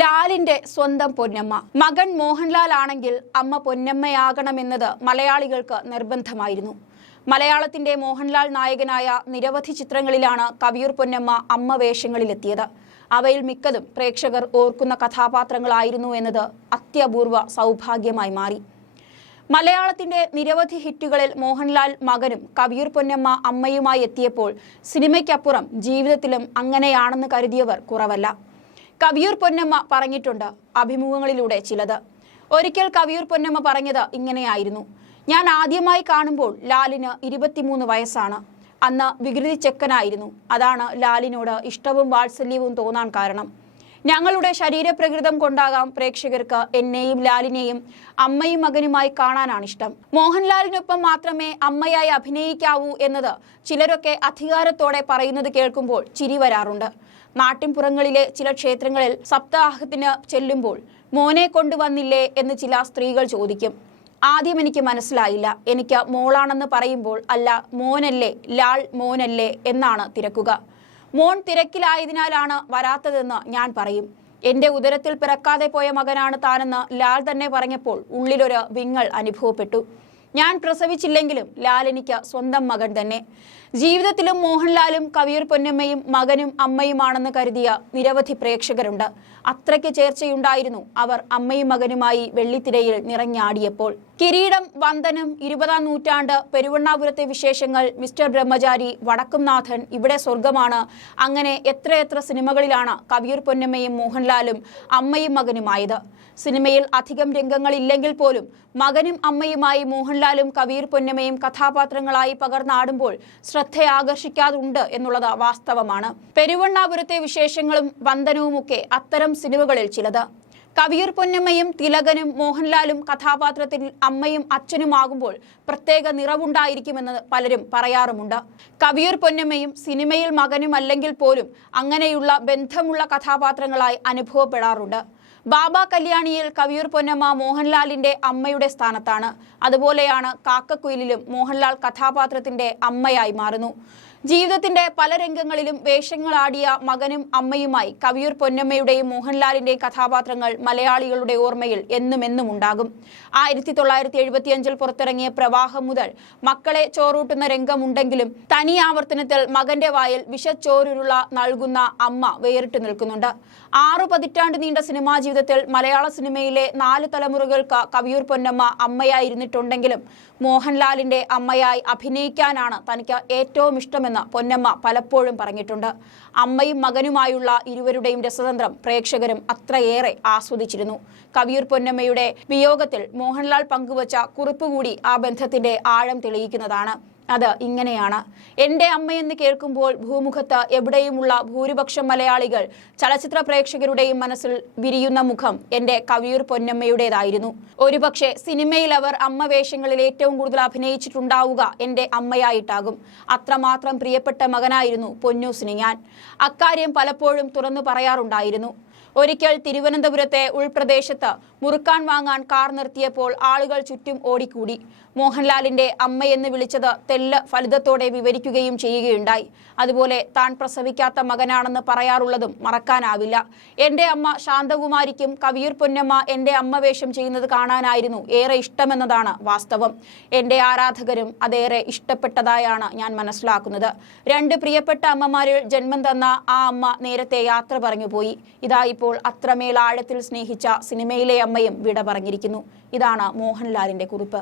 ലാലിന്റെ സ്വന്തം പൊന്നമ്മ. മകൻ മോഹൻലാൽ ആണെങ്കിൽ അമ്മ പൊന്നമ്മയാകണമെന്നത് മലയാളികൾക്ക് നിർബന്ധമായിരുന്നു. മലയാളത്തിന്റെ മോഹൻലാൽ നായകനായ നിരവധി ചിത്രങ്ങളിലാണ് കവിയൂർ പൊന്നമ്മ അമ്മ വേഷങ്ങളിലെത്തിയത്. അവയിൽ മിക്കതും പ്രേക്ഷകർ ഓർക്കുന്ന കഥാപാത്രങ്ങളായിരുന്നു എന്നത് അത്യപൂർവ സൗഭാഗ്യമായി മാറി. മലയാളത്തിന്റെ നിരവധി ഹിറ്റുകളിൽ മോഹൻലാൽ മകനും കവിയൂർ പൊന്നമ്മ അമ്മയുമായി എത്തിയപ്പോൾ സിനിമയ്ക്കപ്പുറം ജീവിതത്തിലും അങ്ങനെയാണെന്ന് കരുതിയവർ കുറവല്ല. കവിയൂർ പൊന്നമ്മ പറഞ്ഞിട്ടുണ്ട് അഭിമുഖങ്ങളിലൂടെ ചിലത്. ഒരിക്കൽ കവിയൂർ പൊന്നമ്മ പറഞ്ഞത് ഇങ്ങനെയായിരുന്നു. ഞാൻ ആദ്യമായി കാണുമ്പോൾ ലാലിന് ഇരുപത്തിമൂന്ന് വയസ്സാണ്. അന്ന് വികൃതി ചെക്കനായിരുന്നു. അതാണ് ലാലിനോട് ഇഷ്ടവും വാത്സല്യവും തോന്നാൻ കാരണം. ഞങ്ങളുടെ ശരീരപ്രകൃതം കൊണ്ടാകാം പ്രേക്ഷകർക്ക് എന്നെയും ലാലിനെയും അമ്മയും മകനുമായി കാണാനാണ് ഇഷ്ടം. മോഹൻലാലിനൊപ്പം മാത്രമേ അമ്മയായി അഭിനയിക്കാവൂ എന്നത് ചിലരൊക്കെ അധികാരത്തോടെ പറയുന്നത് കേൾക്കുമ്പോൾ ചിരി വരാറുണ്ട്. നാട്ടിൻപുറങ്ങളിലെ ചില ക്ഷേത്രങ്ങളിൽ സപ്താഹത്തിന് ചെല്ലുമ്പോൾ മോനെ കൊണ്ടുവന്നില്ലേ എന്ന് ചില സ്ത്രീകൾ ചോദിക്കും. ആദ്യം എനിക്ക് മനസ്സിലായില്ല. എനിക്ക് മോളാണെന്ന് പറയുമ്പോൾ അല്ല മോനല്ലേ ലാൾ മോനല്ലേ എന്നാണ് തിരക്കുക. മോൻ തിരക്കിലായതിനാലാണ് വരാത്തതെന്ന് ഞാൻ പറയും. എന്റെ ഉദരത്തിൽ പിറക്കാതെ പോയ മകനാണ് താനെന്ന് ലാൽ തന്നെ പറഞ്ഞപ്പോൾ ഉള്ളിലൊരു വിങ്ങൽ അനുഭവപ്പെട്ടു. ഞാൻ പ്രസവിച്ചില്ലെങ്കിലും ലാൽ എനിക്ക് സ്വന്തം മകൻ തന്നെ. ജീവിതത്തിലും മോഹൻലാലും കവിയൂർ പൊന്നമ്മയും മകനും അമ്മയുമാണെന്ന് കരുതിയ നിരവധി പ്രേക്ഷകരുണ്ട്. അത്രയ്ക്ക് ചേർച്ചയുണ്ടായിരുന്നു അവർ അമ്മയും മകനുമായി വെള്ളിത്തിരയിൽ നിറഞ്ഞാടിയപ്പോൾ. കിരീടം വന്ദനം ഇരുപതാം നൂറ്റാണ്ട് പെരുവണ്ണാപുരത്തെ വിശേഷങ്ങൾ മിസ്റ്റർ ബ്രഹ്മചാരി വടക്കുംനാഥൻ ഇവിടെ സ്വർഗമാണ് അങ്ങനെ എത്രയെത്ര സിനിമകളിലാണ് കവിയൂർ പൊന്നമ്മയും മോഹൻലാലും അമ്മയും മകനുമായത്. സിനിമയിൽ അധികം രംഗങ്ങളില്ലെങ്കിൽ പോലും മകനും അമ്മയുമായി മോഹൻലാലും കവിയൂർ പൊന്നമ്മയും കഥാപാത്രങ്ങളായി പകർന്നാടുമ്പോൾ ശ്രദ്ധയാകർഷിക്കാതുണ്ട് എന്നുള്ളത് വാസ്തവമാണ്. പെരുവണ്ണാപുരത്തെ വിശേഷങ്ങളും വന്ദനവുമൊക്കെ അത്തരം സിനിമകളിൽ ചിലത്. കവിയൂർ പൊന്നമ്മയും തിലകനും മോഹൻലാലും കഥാപാത്രത്തിൽ അമ്മയും അച്ഛനുമാകുമ്പോൾ പ്രത്യേക നിറവുണ്ടായിരിക്കുമെന്ന് പലരും പറയാറുമുണ്ട്. കവിയൂർ പൊന്നമ്മയും സിനിമയിൽ മകനും അല്ലെങ്കിൽ പോലും അങ്ങനെയുള്ള ബന്ധമുള്ള കഥാപാത്രങ്ങളായി അനുഭവപ്പെടാറുണ്ട്. ബാബ കല്യാണിയിൽ കവിയൂർ പൊന്നമ്മ മോഹൻലാലിന്റെ അമ്മയുടെ സ്ഥാനത്താണ്. അതുപോലെയാണ് കാക്കക്കുയിലും മോഹൻലാൽ കഥാപാത്രത്തിന്റെ അമ്മയായി മാറുന്നു. ജീവിതത്തിന്റെ പല രംഗങ്ങളിലും വേഷങ്ങളാടിയ മകനും അമ്മയുമായി കവിയൂർ പൊന്നമ്മയുടെയും മോഹൻലാലിന്റെയും കഥാപാത്രങ്ങൾ മലയാളികളുടെ ഓർമ്മയിൽ എന്നും എന്നും ഉണ്ടാകും. ആയിരത്തി തൊള്ളായിരത്തി എഴുപത്തിയഞ്ചിൽ പുറത്തിറങ്ങിയ പ്രവാഹം മുതൽ മക്കളെ ചോറൂട്ടുന്ന രംഗമുണ്ടെങ്കിലും തനി ആവർത്തനത്തിൽ മകന്റെ വായിൽ വിഷച്ചോരുരുള നൽകുന്ന അമ്മ വേറിട്ട് നിൽക്കുന്നുണ്ട്. ആറു പതിറ്റാണ്ട് നീണ്ട സിനിമാ ജീവിതത്തിൽ മലയാള സിനിമയിലെ നാല് തലമുറകൾക്ക് കവിയൂർ പൊന്നമ്മ അമ്മയായിരുന്നിട്ടുണ്ടെങ്കിലും മോഹൻലാലിന്റെ അമ്മയായി അഭിനയിക്കാനാണ് തനിക്ക് ഏറ്റവും ഇഷ്ടമെന്ന് പൊന്നമ്മ പലപ്പോഴും പറഞ്ഞിട്ടുണ്ട്. അമ്മയും മകനുമായുള്ള ഇരുവരുടെയും രസതന്ത്രം പ്രേക്ഷകരും അത്രയേറെ ആസ്വദിച്ചിരുന്നു. കവിയൂർ പൊന്നമ്മയുടെ വിയോഗത്തിൽ മോഹൻലാൽ പങ്കുവച്ച കുറിപ്പ് കൂടി ആ ബന്ധത്തിന്റെ ആഴം തെളിയിക്കുന്നതാണ്. അത് ഇങ്ങനെയാണ്. എന്റെ അമ്മയെന്ന് കേൾക്കുമ്പോൾ ഭൂമുഖത്ത് എവിടെയുമുള്ള ഭൂരിപക്ഷം മലയാളികൾ ചലച്ചിത്ര പ്രേക്ഷകരുടെയും മനസ്സിൽ വിരിയുന്ന മുഖം എന്റെ കവിയൂർ പൊന്നമ്മയുടേതായിരുന്നു. ഒരുപക്ഷെ സിനിമയിൽ അവർ അമ്മ വേഷങ്ങളിൽ ഏറ്റവും കൂടുതൽ അഭിനയിച്ചിട്ടുണ്ടാവുക എന്റെ അമ്മയായിട്ടാകും. അത്രമാത്രം പ്രിയപ്പെട്ട മകനായിരുന്നു പൊന്നൂസിന് ഞാൻ. അക്കാര്യം പലപ്പോഴും തുറന്നു പറയാറുണ്ടായിരുന്നു. ഒരിക്കൽ തിരുവനന്തപുരത്തെ ഉൾപ്രദേശത്ത് മുറുക്കാൻ വാങ്ങാൻ കാർ നിർത്തിയപ്പോൾ ആളുകൾ ചുറ്റും ഓടിക്കൂടി. മോഹൻലാലിന്റെ അമ്മയെന്ന് വിളിച്ചത് തെല്ല് ഫലിതത്തോടെ വിവരിക്കുകയും ചെയ്യുകയുണ്ടായി. അതുപോലെ താൻ പ്രസവിക്കാത്ത മകനാണെന്ന് പറയാറുള്ളതും മറക്കാനാവില്ല. എന്റെ അമ്മ ശാന്തകുമാരിക്കും കവിയൂർ പൊന്നമ്മ എന്റെ അമ്മ വേഷം ചെയ്യുന്നത് കാണാനായിരുന്നു ഏറെ ഇഷ്ടമെന്നതാണ് വാസ്തവം. എന്റെ ആരാധകരും അതേറെ ഇഷ്ടപ്പെട്ടതായാണ് ഞാൻ മനസ്സിലാക്കുന്നത്. രണ്ട് പ്രിയപ്പെട്ട അമ്മമാരിൽ ജന്മം തന്ന ആ അമ്മ നേരത്തെ യാത്ര പറഞ്ഞു പോയി. ഇതാ ഇപ്പോൾ അത്രമേൽ ആഴത്തിൽ സ്നേഹിച്ച സിനിമയിലെ അമ്മയും വിട പറഞ്ഞിരിക്കുന്നു. ഇതാണ് മോഹൻലാലിന്റെ കുറിപ്പ്.